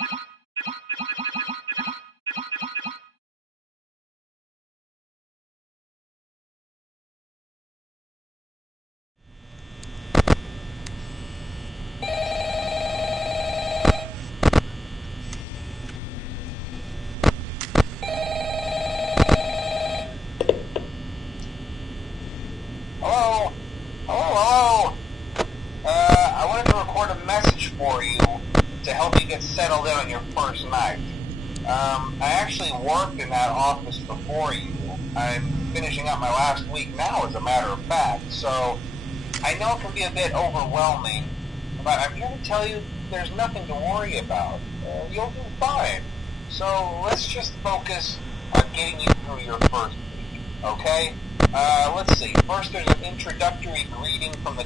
Hello? Hello? I wanted to record a message for you to help you get settled in on your first night. I actually worked in that office before you. I'm finishing up my last week now, as a matter of fact, so I know it can be a bit overwhelming, but I'm here to tell you there's nothing to worry about. You'll do fine. So let's just focus on getting you through your first week, okay? Let's see. First, there's an introductory greeting from the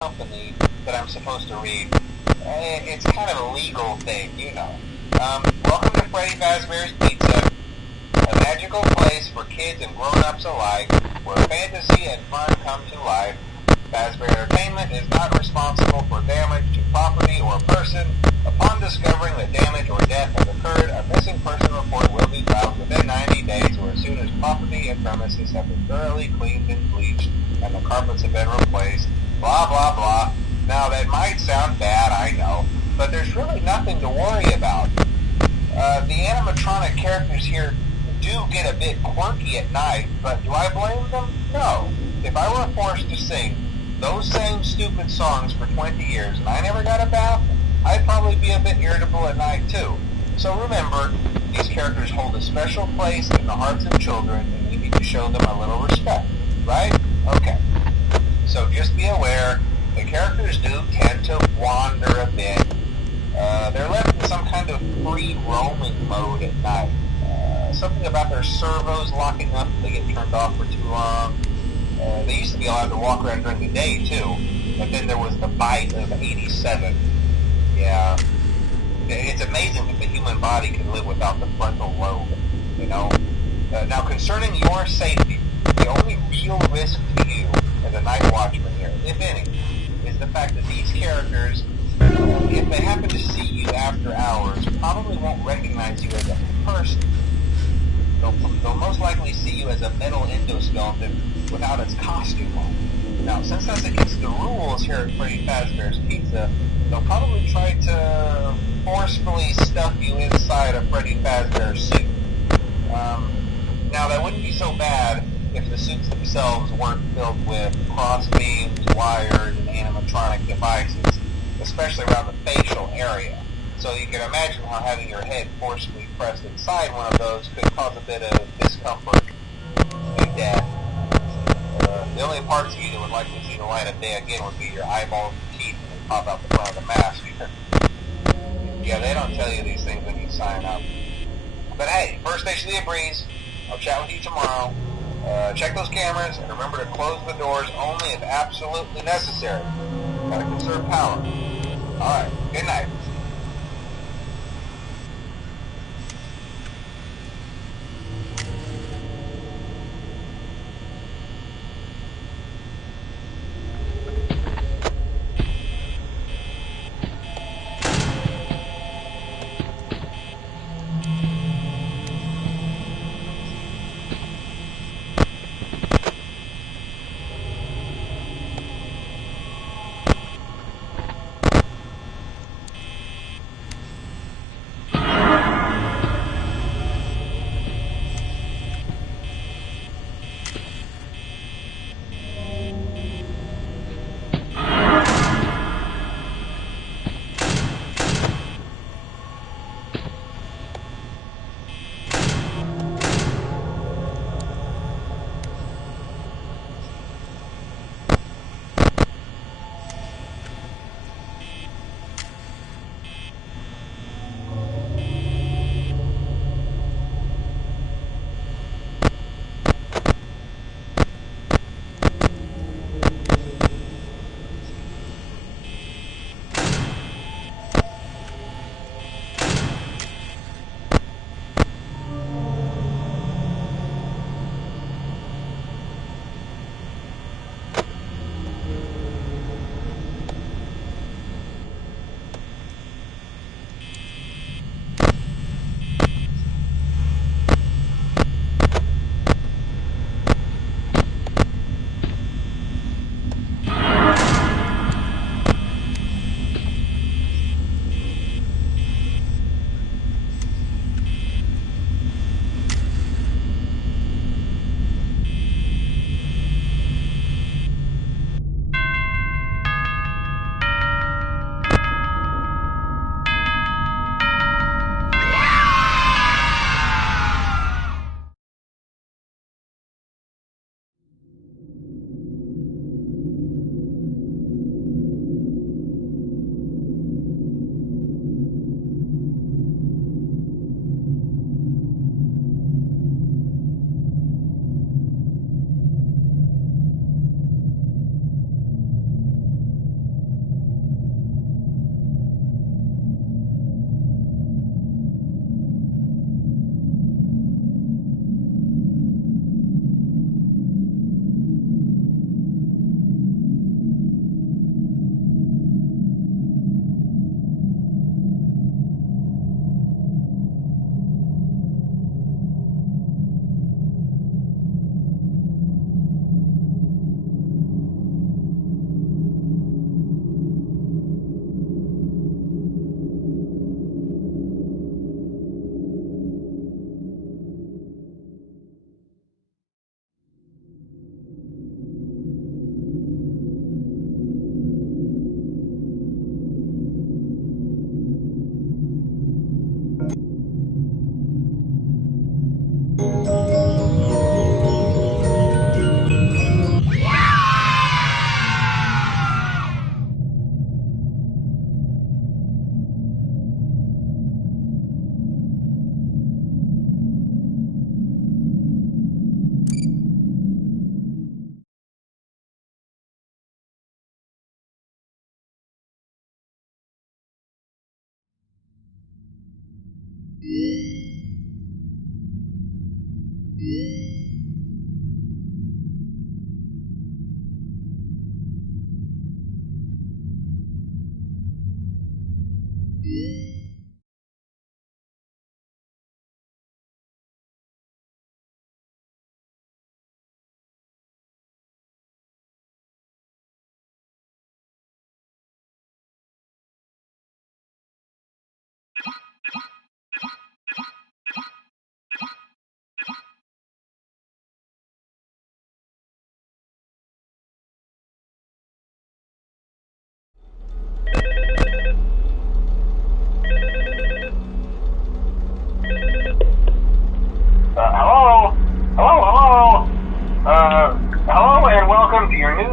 company that I'm supposed to read. It's kind of a legal thing, you know. Welcome to Fnaf Vr's Pizza, a magical place for kids and grown-ups alike, where fantasy and fun come to life. Fazbear Entertainment is not responsible for damage to property or person. Upon discovering that damage or death has occurred, a missing person report will be filed within 90 days or as soon as property and premises have been thoroughly cleaned and bleached and the carpets have been replaced. Blah, blah, blah. Now, that might sound bad, I know, but there's really nothing to worry about. The animatronic characters here do get a bit quirky at night, but do I blame them? No. If I were forced to sing those same stupid songs for 20 years and I never got a bath, I'd probably be a bit irritable at night too. So remember, these characters hold a special place in the hearts of children and you need to show them a little respect, right? Okay. So just be aware, the characters do tend to wander a bit. They're left in some kind of free roaming mode at night. Something about their servos locking up if they get turned off for too long. They used to be allowed to walk around during the day, too. But then there was the bite of 87. Yeah. It's amazing that the human body can live without the frontal lobe, you know? Now, concerning your safety, the only real risk to you as a night watchman here, if any, is the fact that these characters, if they happen to see you after hours, probably won't recognize you as a person. They'll most likely see you as a metal endoskeleton without its costume on. Now, since that's against the rules here at Freddy Fazbear's Pizza, they'll probably try to forcefully stuff you inside a Freddy Fazbear suit. Now, that wouldn't be so bad if the suits themselves weren't filled with crossbeams, wires, and animatronic devices, especially around the facial area. So you can imagine how having your head forcibly pressed inside one of those could cause a bit of discomfort and death. The only parts of you that would likely see the light of day again would be your eyeballs and teeth when they pop out the front of the mask. Yeah, they don't tell you these things when you sign up. But hey, first station of the breeze. I'll chat with you tomorrow. Check those cameras and remember to close the doors only if absolutely necessary. Gotta conserve power. Alright, good night.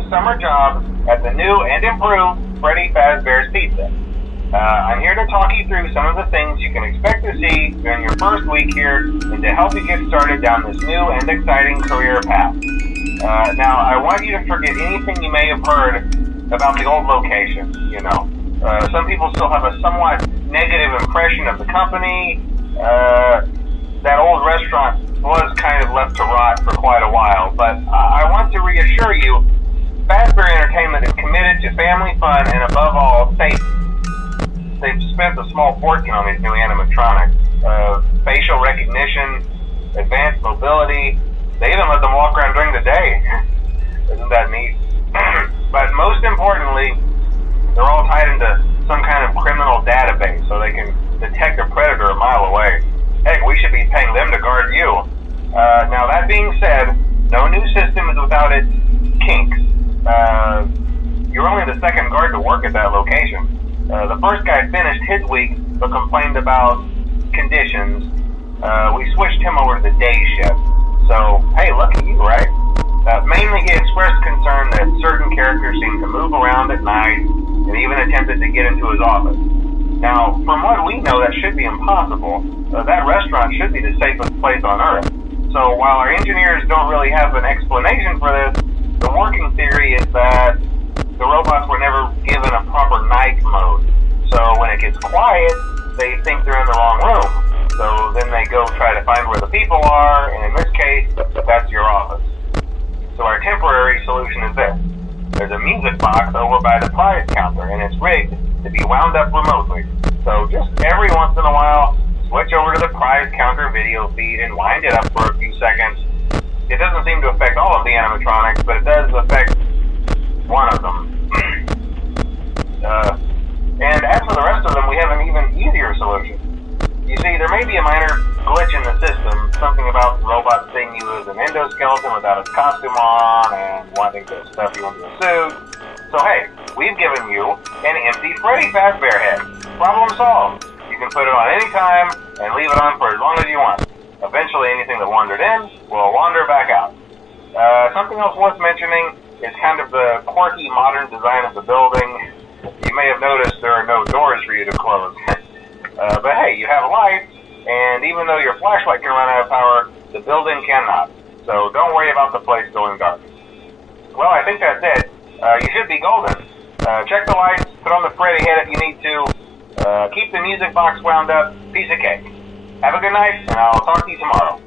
summer job at the new and improved Fnaf Vr's Pizza. I'm here to talk you through some of the things you can expect to see during your first week here and to help you get started down this new and exciting career path. Now, I want you to forget anything you may have heard about the old location, some people still have a somewhat negative impression of the company. That old restaurant was kind of left to rot for quite a while, but I want to reassure you, Fazbear Entertainment is committed to family fun and above all, safety. They've spent a small fortune on these new animatronics. Facial recognition, advanced mobility. They even let them walk around during the day. Isn't that neat? But most importantly, they're all tied into some kind of criminal database so they can detect a predator a mile away. Heck, we should be paying them to guard you. Now that being said, no new system is without its kinks. You're only the second guard to work at that location. The first guy finished his week but complained about conditions. We switched him over to the day shift. So, hey, lucky you, right? Mainly he expressed concern that certain characters seemed to move around at night and even attempted to get into his office. Now, from what we know, that should be impossible. That restaurant should be the safest place on Earth. So while our engineers don't really have an explanation for this, the working theory is that the robots were never given a proper night mode. So when it gets quiet, they think they're in the wrong room. So then they go try to find where the people are, and in this case, that's your office. So our temporary solution is this. There's a music box over by the prize counter, and it's rigged to be wound up remotely. So just every once in a while, switch over to the prize counter video feed and wind it up for a few seconds. It doesn't seem to affect all of the animatronics, but it does affect one of them. And as for the rest of them, we have an even easier solution. You see, there may be a minor glitch in the system, something about the robot seeing you as an endoskeleton without its costume on and wanting to stuff you into a suit. So hey, we've given you an empty Freddy Fazbear head. Problem solved. You can put it on any time and leave it on for as long as you want. Eventually anything that wandered in will wander back out. Something else worth mentioning is kind of the quirky modern design of the building. You may have noticed there are no doors for you to close. But hey, you have lights, and even though your flashlight can run out of power, the building cannot. So don't worry about the place going dark. Well, I think that's it. You should be golden. Check the lights, put on the Freddy head if you need to. Keep the music box wound up. Piece of cake. Have a good night, and I'll talk to you tomorrow.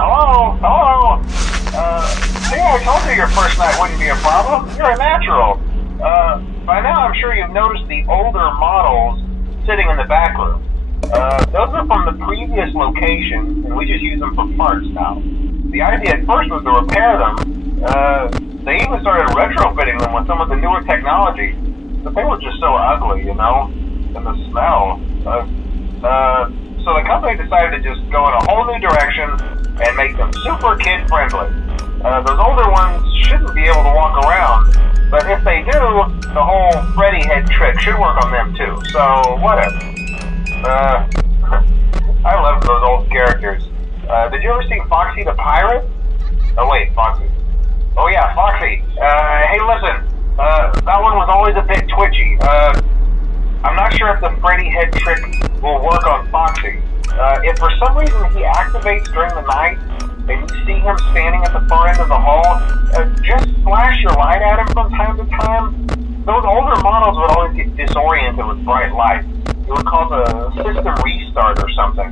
Hello? Hello? See, I told you your first night wouldn't be a problem. You're a natural. By now I'm sure you've noticed the older models sitting in the back room. Those are from the previous location, and we just use them for parts now. The idea at first was to repair them. They even started retrofitting them with some of the newer technology, but they were just so ugly, you know? And the smell. So the company decided to just go in a whole new direction and make them super kid-friendly. Those older ones shouldn't be able to walk around, but if they do, the whole Freddy head trick should work on them too, so whatever. I love those old characters. Did you ever see Foxy the Pirate? Oh wait, Foxy. Oh yeah, Foxy. Hey listen, that one was always a bit twitchy. I'm not sure if the Freddy head trick will work on Foxy. If for some reason he activates during the night, and you see him standing at the far end of the hall, just flash your light at him from time to time. Those older models would always get disoriented with bright light. It would cause a system restart or something.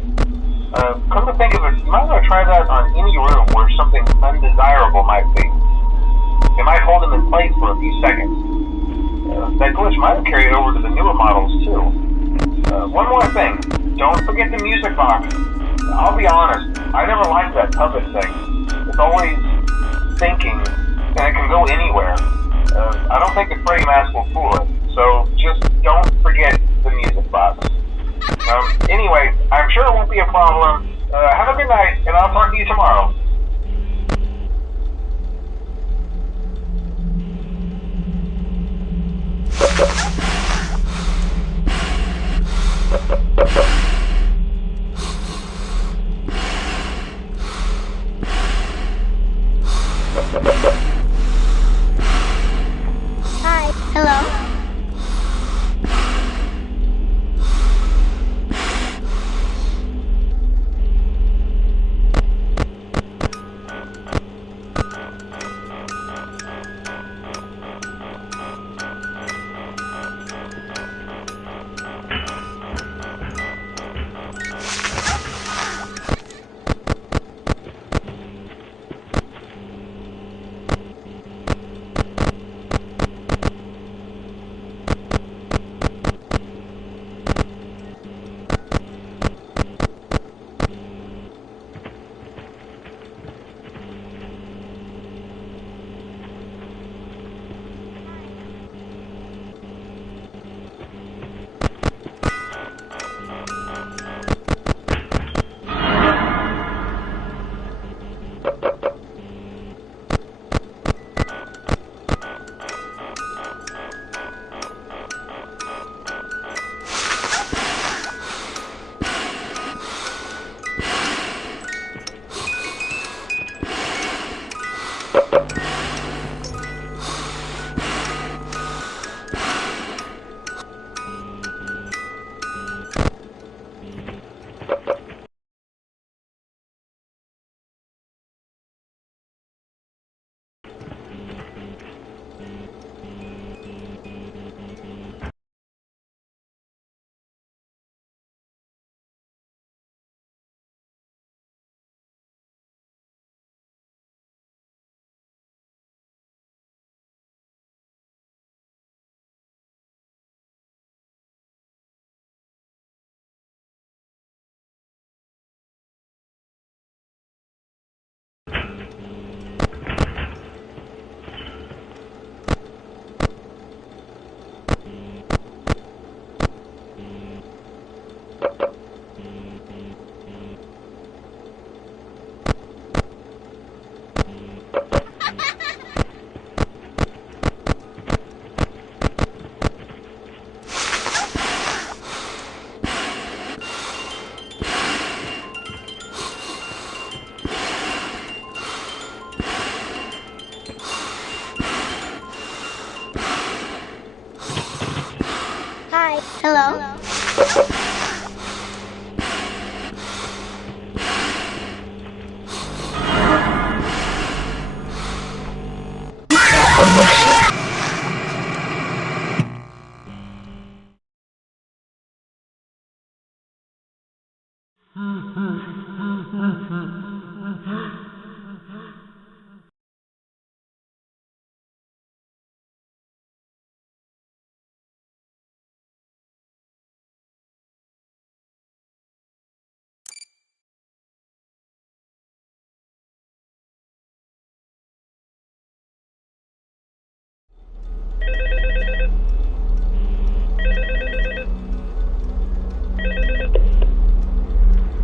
Come to think of it, you might want to try that on any room where something undesirable might be. It might hold him in place for a few seconds. That glitch might have carried over to the newer models too. One more thing, don't forget the music box. I'll be honest, I never liked that puppet thing. It's always thinking, and it can go anywhere. I don't think the Freddy mask will fool it, so just don't forget the music box. Anyway, I'm sure it won't be a problem. Have a good night, and I'll talk to you tomorrow. Hi. Hello. Hello?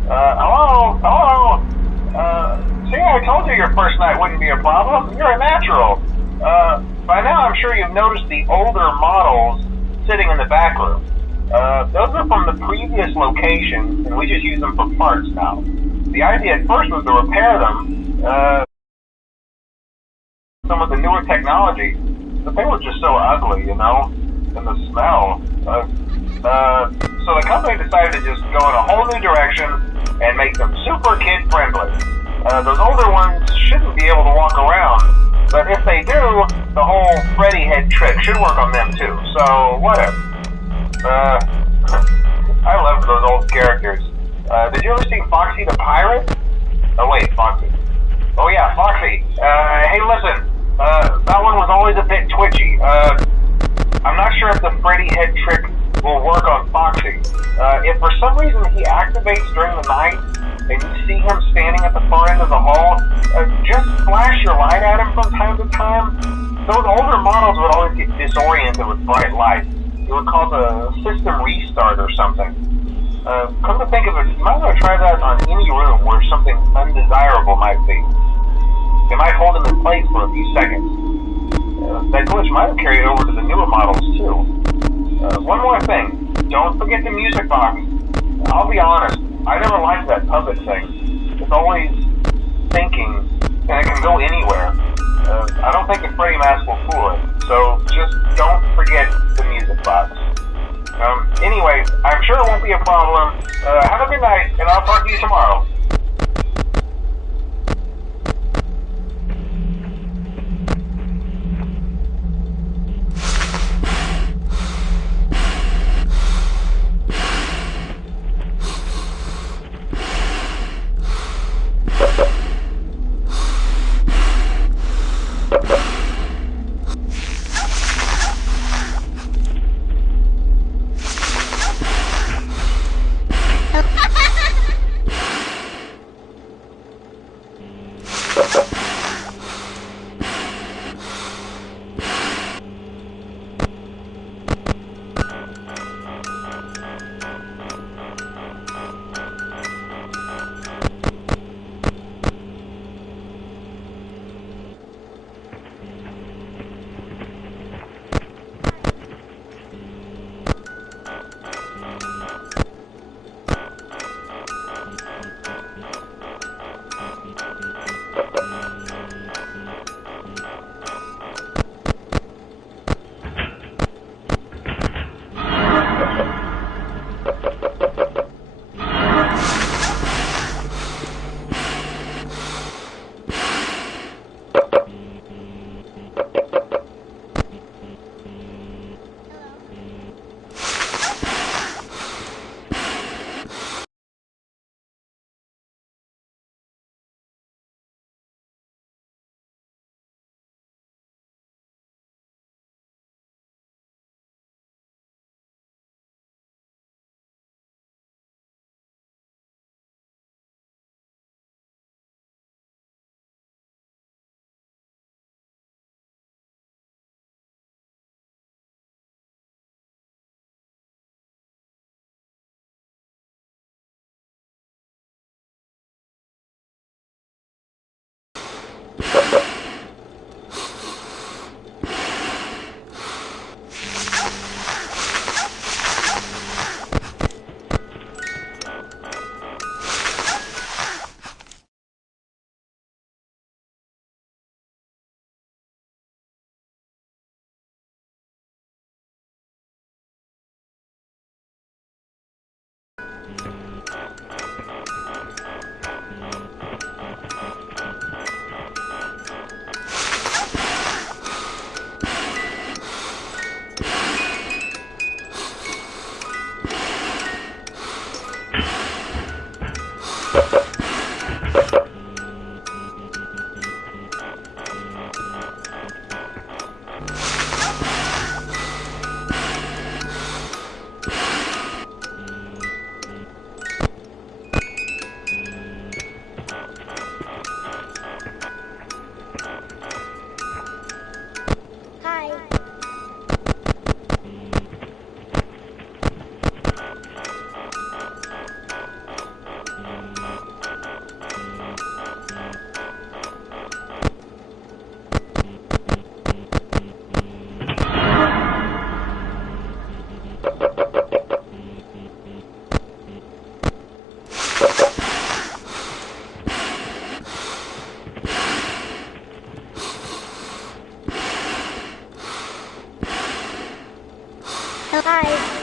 Hello? Hello? See, I told you your first night wouldn't be a problem. You're a natural. By now I'm sure you've noticed the older models sitting in the back room. Those are from the previous location, and we just use them for parts now. The idea at first was to repair them, some of the newer technology, but they were just so ugly, you know, and the smell. So the company decided to just go in a whole new direction and make them super kid-friendly. Those older ones shouldn't be able to walk around, but if they do, the whole Freddy head trick should work on them too, so whatever. I love those old characters. Did you ever see Foxy the Pirate? Oh wait, Foxy. Oh yeah, Foxy. Hey listen, that one was always a bit twitchy. I'm not sure if the Freddy head trick will work on Foxy. If for some reason he activates during the night and you see him standing at the far end of the hall, just flash your light at him from time to time. Those older models would always get disoriented with bright light. It would cause a system restart or something. Come to think of it, you might want to try that on any room where something undesirable might be. It might hold him in place for a few seconds. That glitch might have carried over to the newer models too. One more thing, don't forget the music box. I'll be honest, I never liked that puppet thing. It's always thinking, and it can go anywhere. I don't think the Freddy mask will fool it, so just don't forget the music box. Anyway, I'm sure it won't be a problem. Have a good night, and I'll talk to you tomorrow. Hi.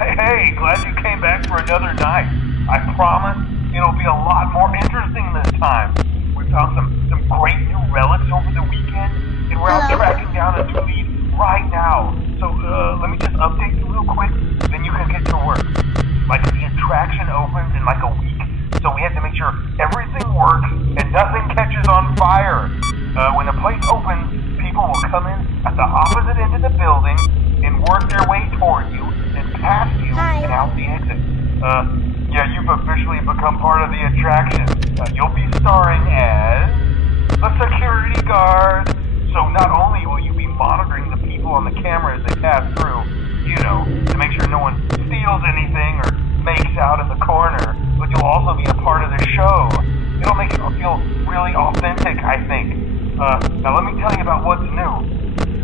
Hey, glad you came back for another night. I promise it'll be a lot more interesting this time. We found some great new relics over the weekend, and we're out tracking down a new lead right now. So, let me just update you real quick, then you can get to work. Like, the attraction opens in like a week, so we have to make sure everything works and nothing catches on fire. When the place opens, people will come in at the opposite end of the building and work their way toward you and past you and out the exit. Yeah, you've officially become part of the attraction. You'll be starring as the security guard. So not only will you be monitoring the people on the camera as they pass through, you know, to make sure no one steals anything or makes out in the corner, but you'll also be a part of the show. It'll make you feel really authentic, I think. Now let me tell you about what's new.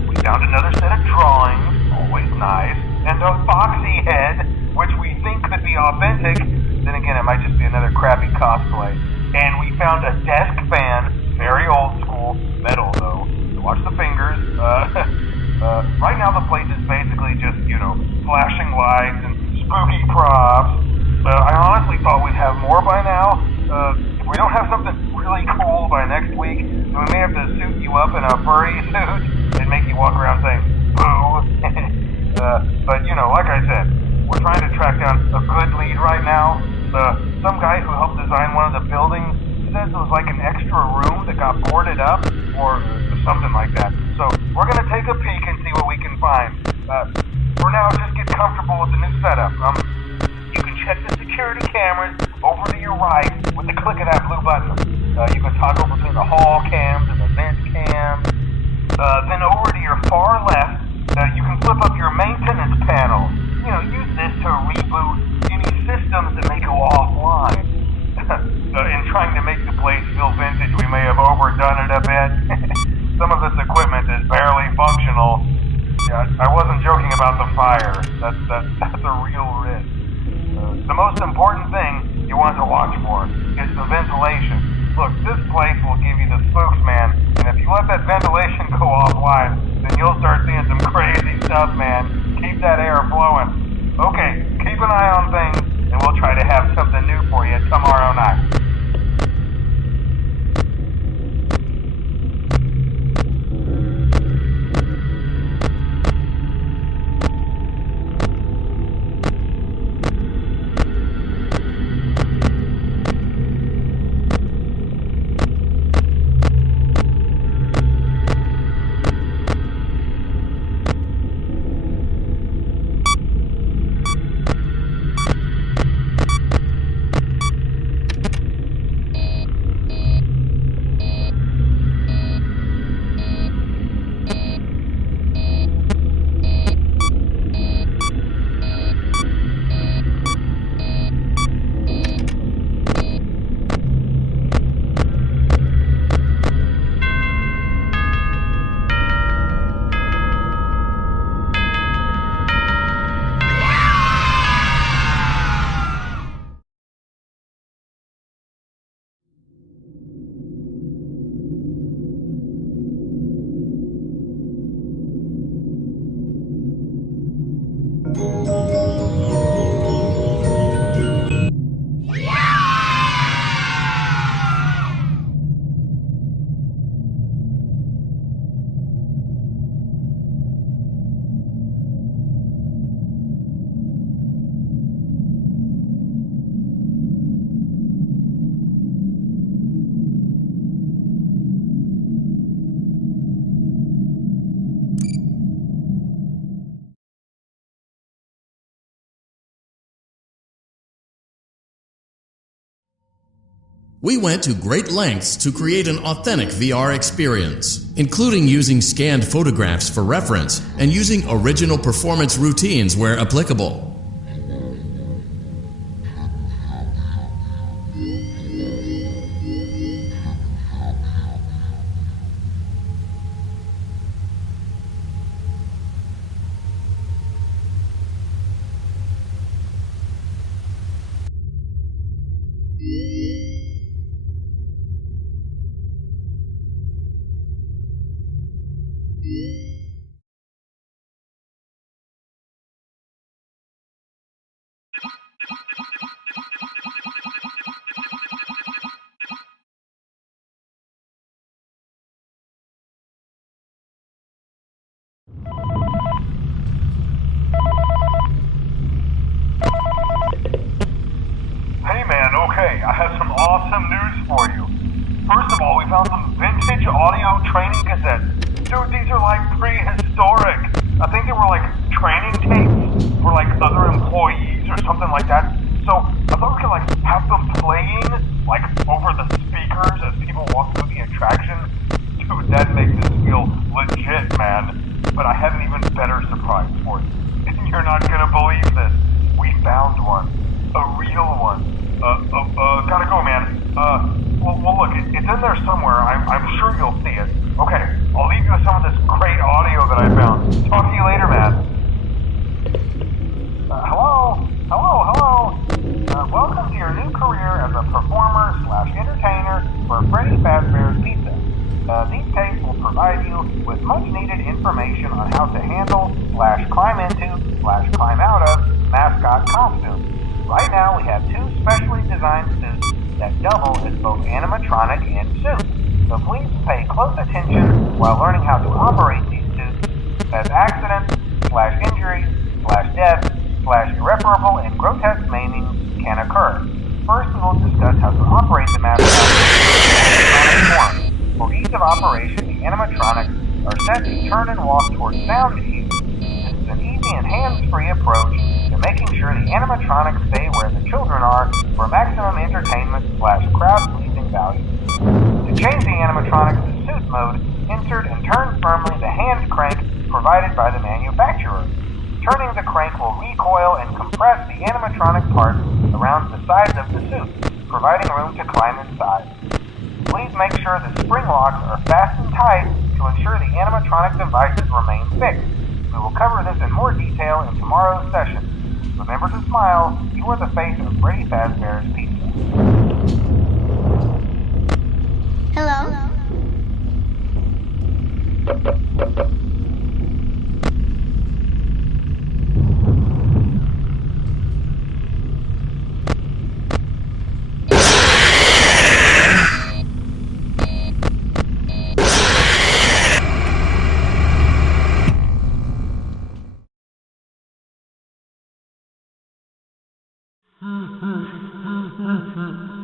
We found another set of drawings, always nice, and a foxy head, which we think could be authentic. Then again, it might just be another crappy cosplay. And we found a desk fan, very old school, metal though. So watch the fingers. Right now the place is basically just, you know, flashing lights and spooky props. I honestly thought we'd have more by now. If we don't have something really cool by next week, then we may have to suit you up in a furry suit and make you walk around saying, boo. But, you know, like I said, we're trying to track down a good lead right now. Some guy who helped design one of the buildings says it was like an extra room that got boarded up, or the something like that. So we're gonna take a peek and see what we can find. For now, just get comfortable with the new setup. You can check the security cameras over to your right with the click of that blue button. You can toggle between the hall cams and the vent cams. Then over to your far left, you can flip up your maintenance panel. Use this to reboot any systems that may go offline. In trying to make the place feel vintage, we may have overdone it a bit. Some of this equipment is barely functional. Yeah, I wasn't joking about the fire. That's a real risk. The most important thing you want to watch for is the ventilation. Look, this place will give you the spooks, man. And if you let that ventilation go offline, then you'll start seeing some crazy stuff, man. Keep that air flowing. Okay, keep an eye on things, and we'll try to have something new for you tomorrow night. We went to great lengths to create an authentic VR experience, including using scanned photographs for reference and using original performance routines where applicable. Okay, I have some awesome news for you. First of all, we found some vintage audio training cassettes. Dude, these are like prehistoric. I think they were like training tapes for like other employees or something like that. So I thought we could like have them playing like over the speakers as people walk through the attraction. Dude, that makes this feel legit, man. But I have an even better surprise for you. And you're not gonna believe this. We found one. A real one. Gotta go, man. Well, look, it's in there somewhere. I'm sure you'll see it. Okay, I'll leave you with some of this great audio that I found. Talk to you later, man. Hello? Welcome to your new career as a performer/entertainer for Freddy Fazbear's Pizza. These tapes will provide you with much-needed information on how to handle/climb into/climb out of mascot costumes. Right now, we have two specially designed suits that double as both animatronic and suit. So please pay close attention while learning how to operate these suits, as accidents/injuries/death/irreparable and grotesque maiming can occur. First, we will discuss how to operate the mascot in animatronic form. For ease of operation, the animatronics are set to turn and walk towards sound cues. This is an easy and hands-free approach to making sure the animatronics stay where the children are for maximum entertainment/crowd-pleasing value. To change the animatronics to suit mode, insert and turn firmly the hand crank provided by the manufacturer. Turning the crank will recoil and compress the animatronic parts around the sides of the suit, providing room to climb inside. Please make sure the spring locks are fastened tight to ensure the animatronic devices remain fixed. We will cover this in more detail in tomorrow's session. Remember to smile. You are the face of Freddy Fazbear's Pizza. Hello? Hmm.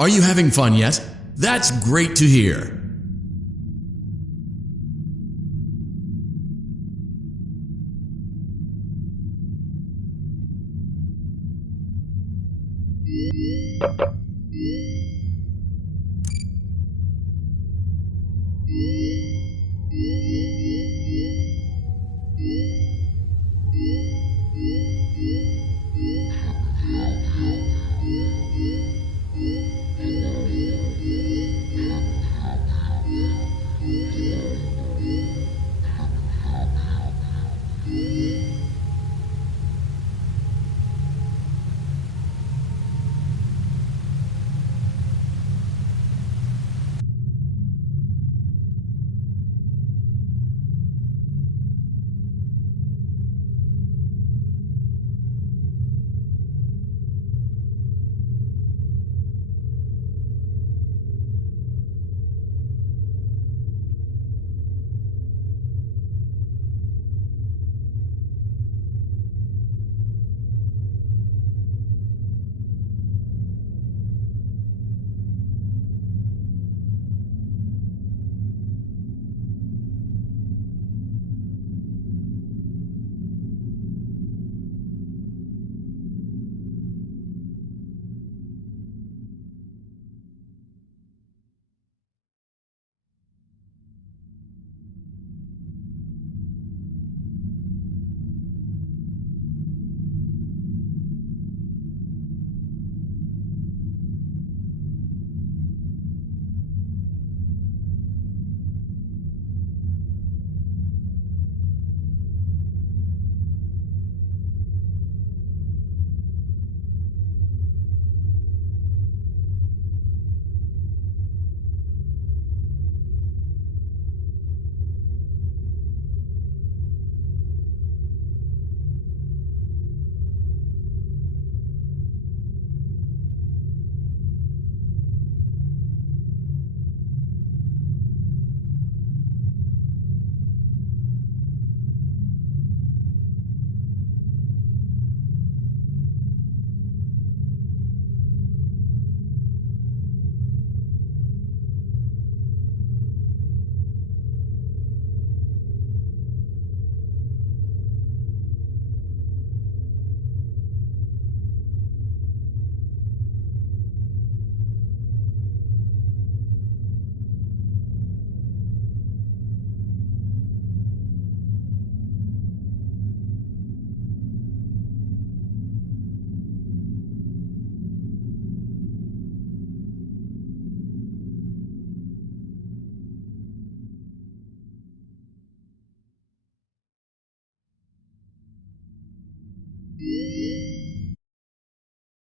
Are you having fun yet? That's great to hear. You